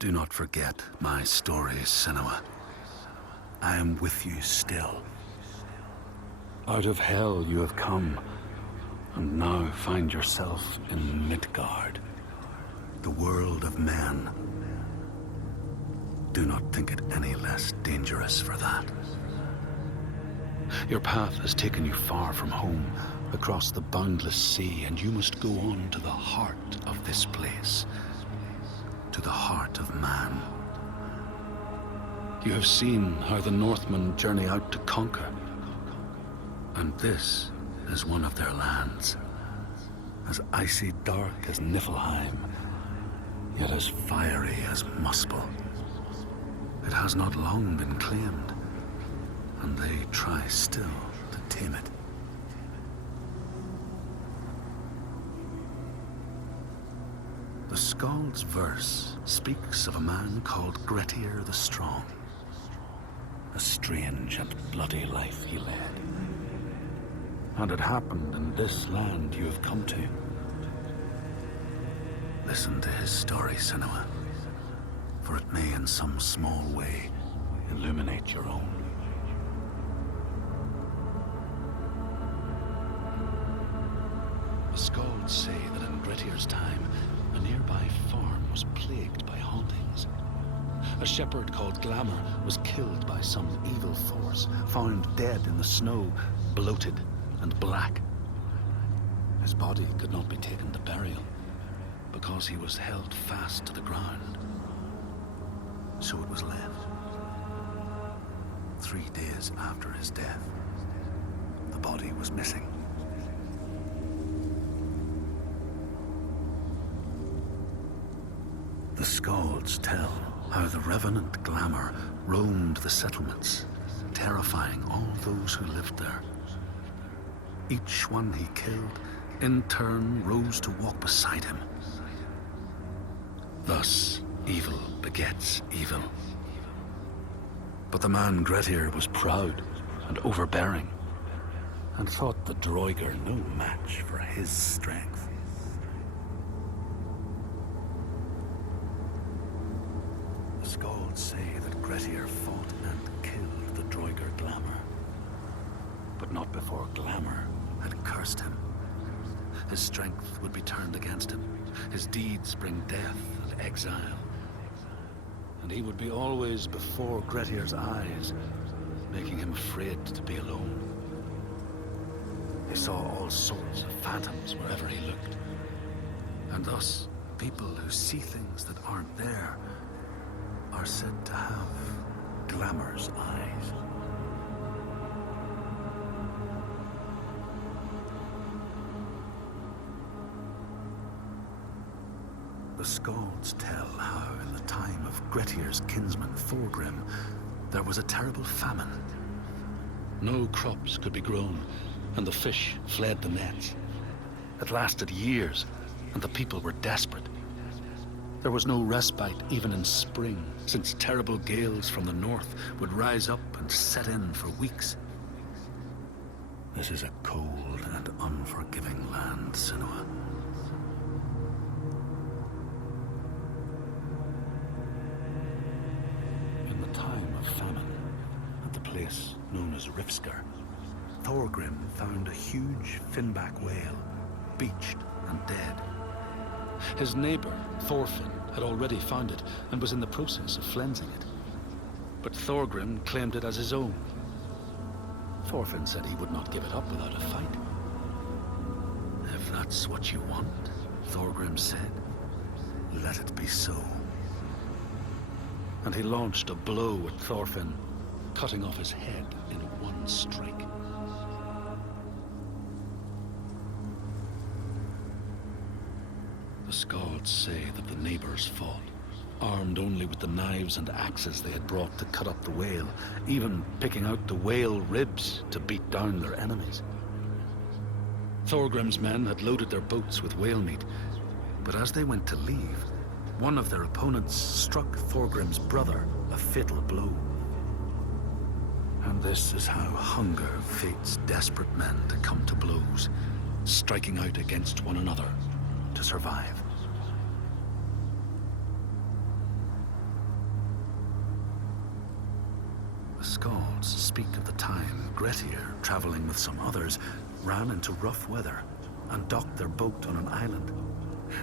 Do not forget my stories, Senua. I am with you still. Out of hell you have come, and now find yourself in Midgard, the world of men. Do not think it any less dangerous for that. Your path has taken you far from home, across the boundless sea, and you must go on to the heart of this place, to the heart of man. You have seen how the Northmen journey out to conquer, and this is one of their lands, as icy dark as Niflheim, yet as fiery as Muspel. It has not long been claimed, and they try still to tame it. The Skald's verse speaks of a man called Grettir the Strong. A strange and bloody life he led. And it happened in this land you have come to. Listen to his story, Senua, for it may in some small way illuminate your own. The Skalds say that in Grettir's time, a nearby farm was plagued by hauntings. A shepherd called Glamour was killed by some evil force, found dead in the snow, bloated and black. His body could not be taken to burial, because he was held fast to the ground. So it was left. 3 days after his death, the body was missing. The Skalds tell how the revenant Glamour roamed the settlements, terrifying all those who lived there. Each one he killed, in turn, rose to walk beside him. Thus, evil begets evil. But the man Grettir was proud and overbearing, and thought the Droiger no match for his strength. The Skalds say that Grettir fought and killed the Droiger Glamour, but not before Glamour had cursed him. His strength would be turned against him, his deeds bring death and exile, and he would be always before Grettir's eyes, making him afraid to be alone. He saw all sorts of phantoms wherever he looked, and thus people who see things that aren't there are said to have Glamour's eyes. The Skalds tell how in the time of Grettir's kinsman Thorgrim, there was a terrible famine. No crops could be grown, and the fish fled the nets. It lasted years, and the people were desperate. There was no respite even in spring, since terrible gales from the north would rise up and set in for weeks. This is a cold and unforgiving land, Senua. In the time of famine, at the place known as Rifskar, Thorgrim found a huge finback whale, beached and dead. His neighbor, Thorfinn, had already found it and was in the process of flensing it. But Thorgrim claimed it as his own. Thorfinn said he would not give it up without a fight. If that's what you want, Thorgrim said, let it be so. And he launched a blow at Thorfinn, cutting off his head in one strike. The Skalds say that the neighbors fought, armed only with the knives and axes they had brought to cut up the whale, even picking out the whale ribs to beat down their enemies. Thorgrim's men had loaded their boats with whale meat, but as they went to leave, one of their opponents struck Thorgrim's brother a fatal blow. And this is how hunger fates desperate men to come to blows, striking out against one another to survive. The Skalds speak of the time Grettir, traveling with some others, ran into rough weather and docked their boat on an island.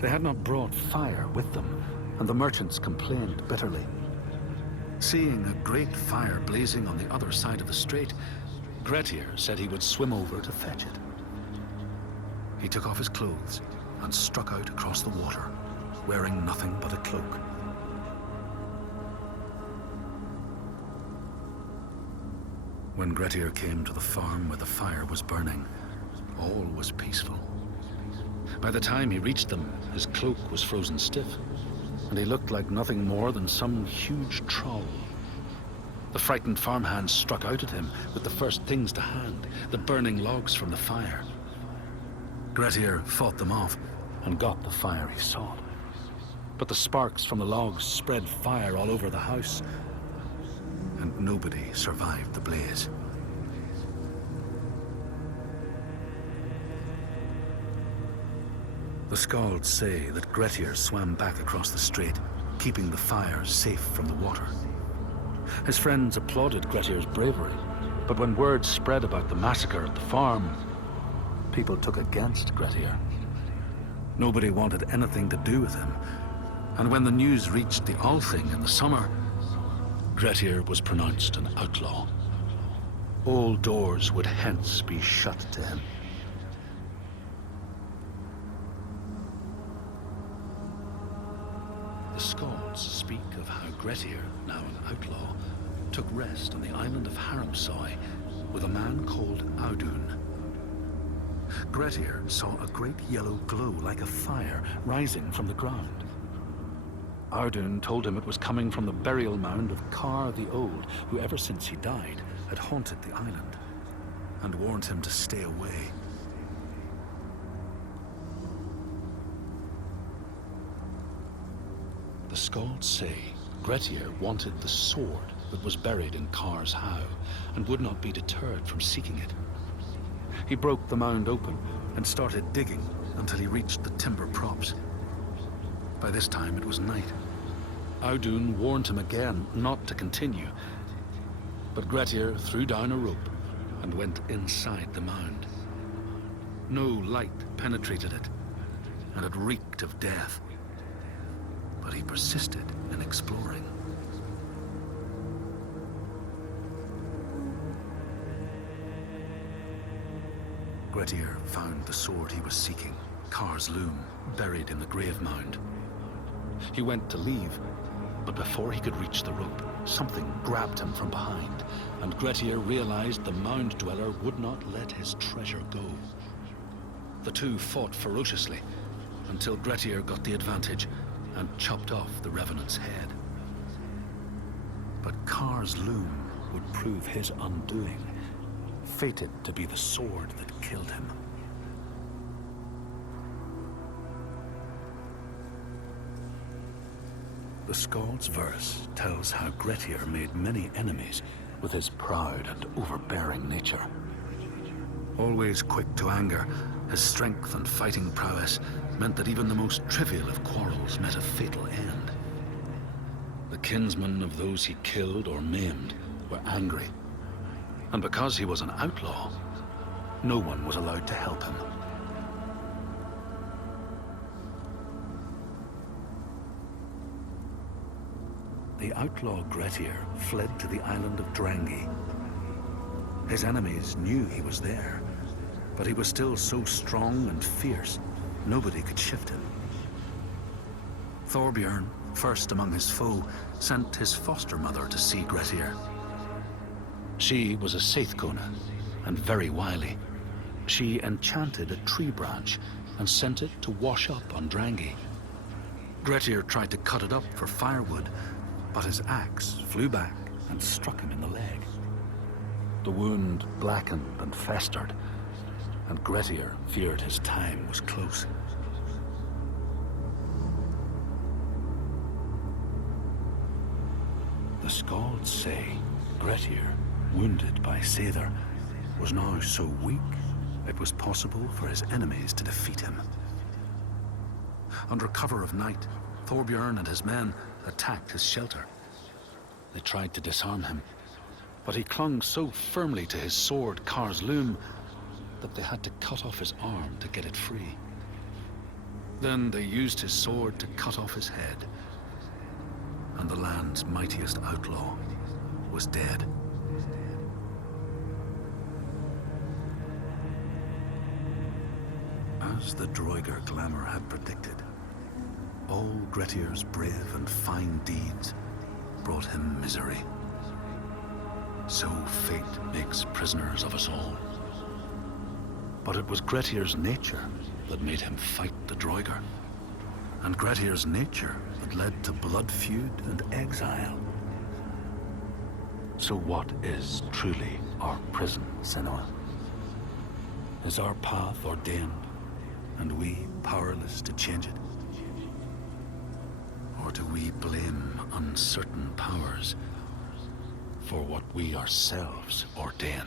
They had not brought fire with them, and the merchants complained bitterly. Seeing a great fire blazing on the other side of the strait, Grettir said he would swim over to fetch it. He took off his clothes and struck out across the water, wearing nothing but a cloak. When Grettir came to the farm where the fire was burning, all was peaceful. By the time he reached them, his cloak was frozen stiff, and he looked like nothing more than some huge troll. The frightened farmhands struck out at him with the first things to hand, the burning logs from the fire. Grettir fought them off and got the fire he sought. But the sparks from the logs spread fire all over the house, and nobody survived the blaze. The Skalds say that Grettir swam back across the strait, keeping the fire safe from the water. His friends applauded Grettir's bravery, but when word spread about the massacre at the farm, people took against Grettir. Nobody wanted anything to do with him, and when the news reached the Althing in the summer, Grettir was pronounced an outlaw. All doors would hence be shut to him. The Skalds speak of how Grettir, now an outlaw, took rest on the island of Haramsoi with a man called Audun. Grettir saw a great yellow glow like a fire rising from the ground. Audun told him it was coming from the burial mound of Kar the Old, who ever since he died had haunted the island, and warned him to stay away. The Skalds say Grettir wanted the sword that was buried in Kar's howe, and would not be deterred from seeking it. He broke the mound open and started digging until he reached the timber props. By this time it was night. Audun warned him again not to continue, but Grettir threw down a rope and went inside the mound. No light penetrated it, and it reeked of death. But he persisted in exploring. Grettir found the sword he was seeking, Kar's loom, buried in the grave mound. He went to leave, but before he could reach the rope, something grabbed him from behind, and Grettir realized the mound dweller would not let his treasure go. The two fought ferociously until Grettir got the advantage and chopped off the revenant's head. But Kar's loom would prove his undoing, fated to be the sword that killed him. The Skald's verse tells how Grettir made many enemies with his proud and overbearing nature. Always quick to anger, his strength and fighting prowess meant that even the most trivial of quarrels met a fatal end. The kinsmen of those he killed or maimed were angry, and because he was an outlaw, no one was allowed to help him. The outlaw Grettir fled to the island of Drangi. His enemies knew he was there, but he was still so strong and fierce, nobody could shift him. Thorbjorn, first among his foe, sent his foster mother to see Grettir. She was a Seithkona and very wily. She enchanted a tree branch and sent it to wash up on Drangi. Grettir tried to cut it up for firewood, but his axe flew back and struck him in the leg. The wound blackened and festered, and Grettir feared his time was close. The Skalds say Grettir, wounded by Seidr, was now so weak it was possible for his enemies to defeat him. Under cover of night, Thorbjorn and his men attacked his shelter. They tried to disarm him, But he clung so firmly to his sword, Kar's loom, that they had to cut off his arm to get it free. Then they used his sword to cut off his head, and the land's mightiest outlaw was dead. As the Droigar glamour had predicted, all Grettir's brave and fine deeds brought him misery. So fate makes prisoners of us all. But it was Grettir's nature that made him fight the Droigar, and Grettir's nature that led to blood feud and exile. So what is truly our prison, Senua? Is our path ordained, and we powerless to change it? Or do we blame uncertain powers for what we ourselves ordain?